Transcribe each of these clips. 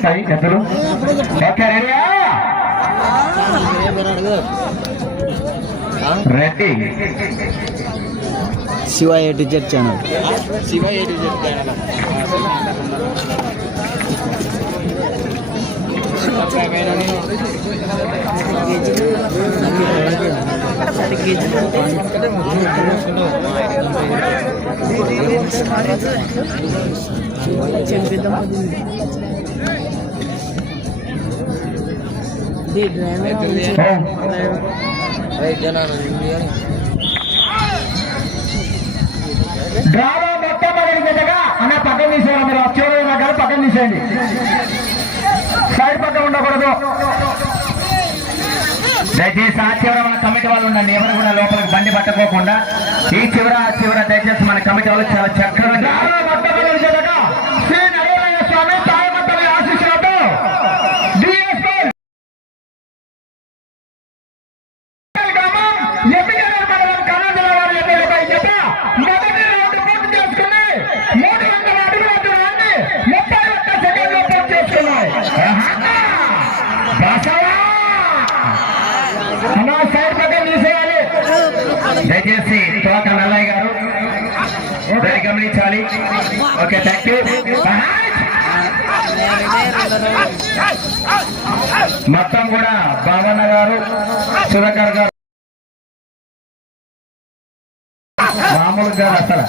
వచ్చాయి ఎద్దరు Reddy. Shiva A teacher channel. Shiva teacher channel. చెప్పిద్దాం. Drama మొత్తం అడిగినట్టుగా అన్న పక్కన తీసేయాలి మీరు. కానీ పక్కన తీసేయండి. సైడ్ పక్కన ఉండకూడదు. దయచేసి ఆ చివర మన కమిటీ వాళ్ళు ఉండండి. ఎవరు కూడా లోపలికి బండి పట్టకోకుండా. ఈ చివర ఆ చివర దయచేసి మన కమిటీ వాళ్ళు చాలా చక్కగా దయచేసి తోట నల్లయ్య గారు. ఒకటి గమనించాలి ఓకే థ్యాంక్ యూ మొత్తం కూడా బాబన్న గారు సుధాకర్ గారు. మామూలు గారు అసలు.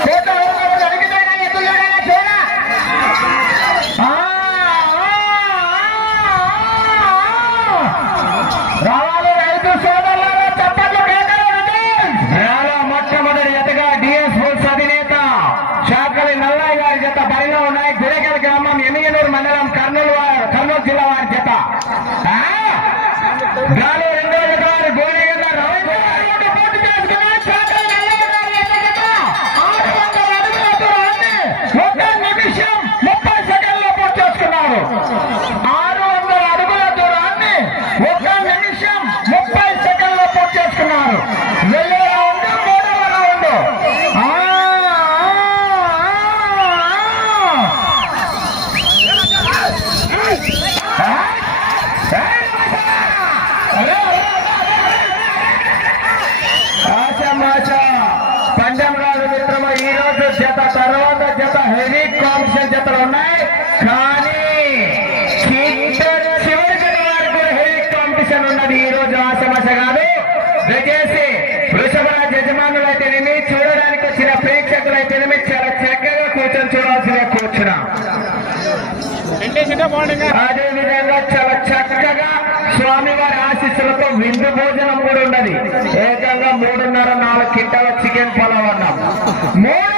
చూడ దయచేసి వృషభ యజమానులైతేనేమి చూడడానికి వచ్చిన ప్రేక్షకులైతేనేమి చాలా చక్కగా కూర్చొని చూడాల్సిన కూర్చున్నాం. అదే విధంగా చాలా చక్కగా స్వామి వారి ఆశీస్సులతో విందు భోజనం కూడా ఉన్నది. ఏకంగా మూడున్నర నాలుగు కింటాల చికెన్ పొలం అన్నాం. మూడు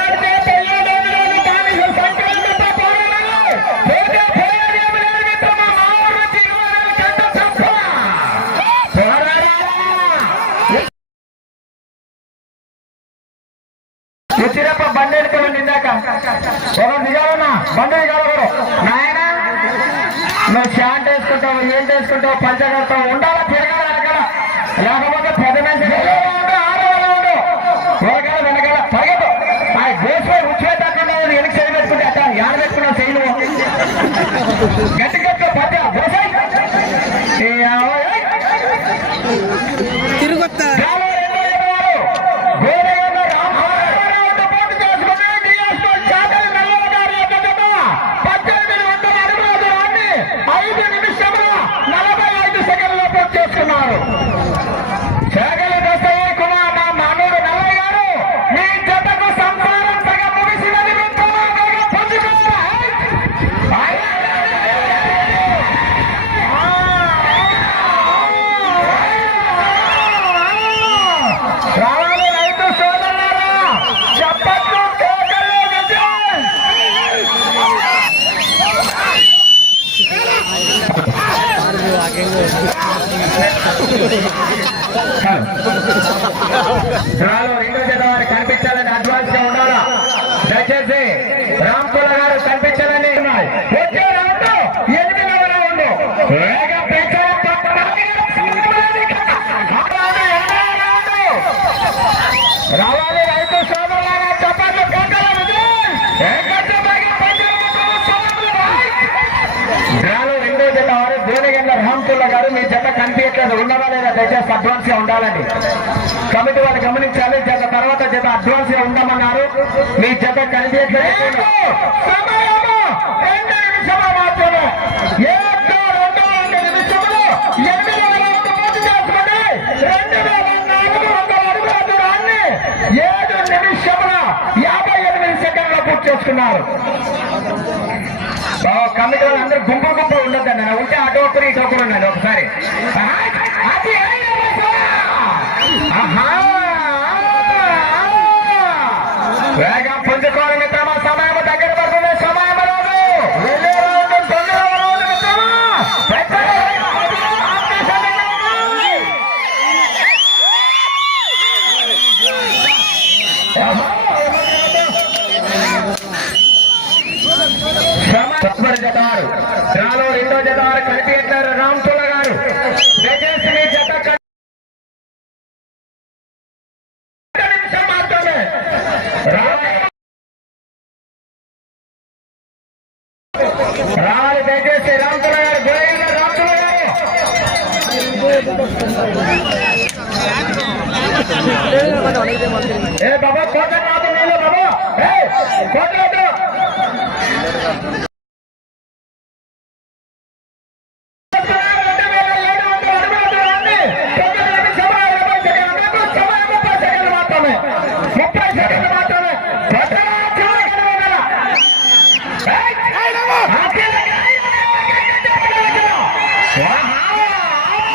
ఏం వేసుకుంటావు పంచ కడతావు ఉండాలా తిరగాలి వెనకాల లేకపోతే పెద్ద మనిషి ఉండు ఆడవాళ్ళు ఉండు. వెనకాల వెనకాల పరిగెత్తు. ఆ వెనక్కి పెట్టుకుంటే యాడ పెట్టుకున్నావు గట్టి గట్టిగా పద్య రాలో రెండో జత వారు కనిపించాలని అడ్వాన్స్గా ఉండాలా? దయచేసి రామ్కుల గారు కనిపించాలని వచ్చే రౌండ్ ఎనిమిదవ రౌండ్. రావాలి రైతు సోదరులారా చప్పట్లు కేకలు విజయం ఏకత్వ వేగం పంజరంలో సోదరులు రాయ్. డ్రాలో రెండో జత వారు భువనగండ్ల రామకుల్ల గారు మీ జత కనిపించట్లేదు ఉన్నదా లేదా దయచేసి అడ్వాన్స్గా ఉండాలండి కమిటీ వాళ్ళు గమనించాలి. జత తర్వాత జత అడ్వాన్స్గా ఉండమన్నారు. మీ జత కనిపించట్లేదు ఏడు నిమిషముల యాభై ఎనిమిది సెకండ్ల పూర్తి చేసుకున్నారు. కమిటీ వాళ్ళందరూ గుంపులు గుంపులు ఉండొద్దండి. ఉంటే అటు ఒకరు ఇటు ఒకరు ఉండండి ఒకసారి. ఏ బాబా కోట కాదు బాబా. ఏ కోట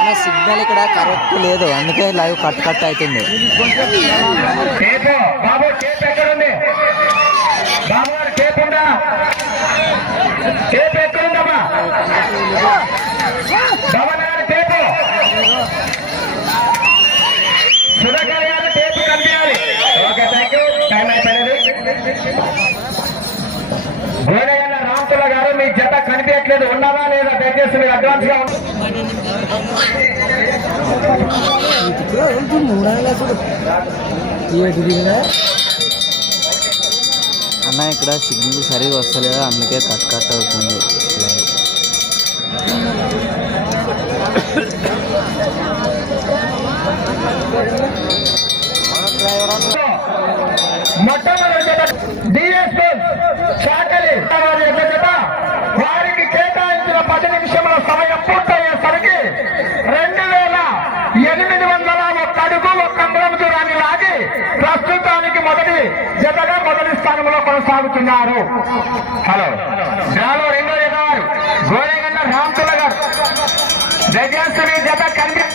వద్దు. సిగ్నల్ ఇక్కడ కరెక్ట్ లేదు. అందుకే లైవ్ కట్ కట్ అవుతుంది. బాబు గారు గోడగల్ల రామతుల గారు మీ జత కనిపించట్లేదు. ఉన్నదా లేదా? దయచేసి మీరు అడ్వాన్స్గా ఉండండి. అన్న ఇక్కడ సిగ్నల్ సరిగా వస్తలేదు? అందుకే కట్ కట్ అవుతుంది. వారికి కేటాయించిన పది నిమిషముల సమయం ప్రస్తుతానికి జతగా మొదటి స్థానంలో కొనసాగుతున్నారు. హలో. డ్రాలో రెండో జత వారు గోరేగండ రామతుల గారు దయచేసి జత కనిపి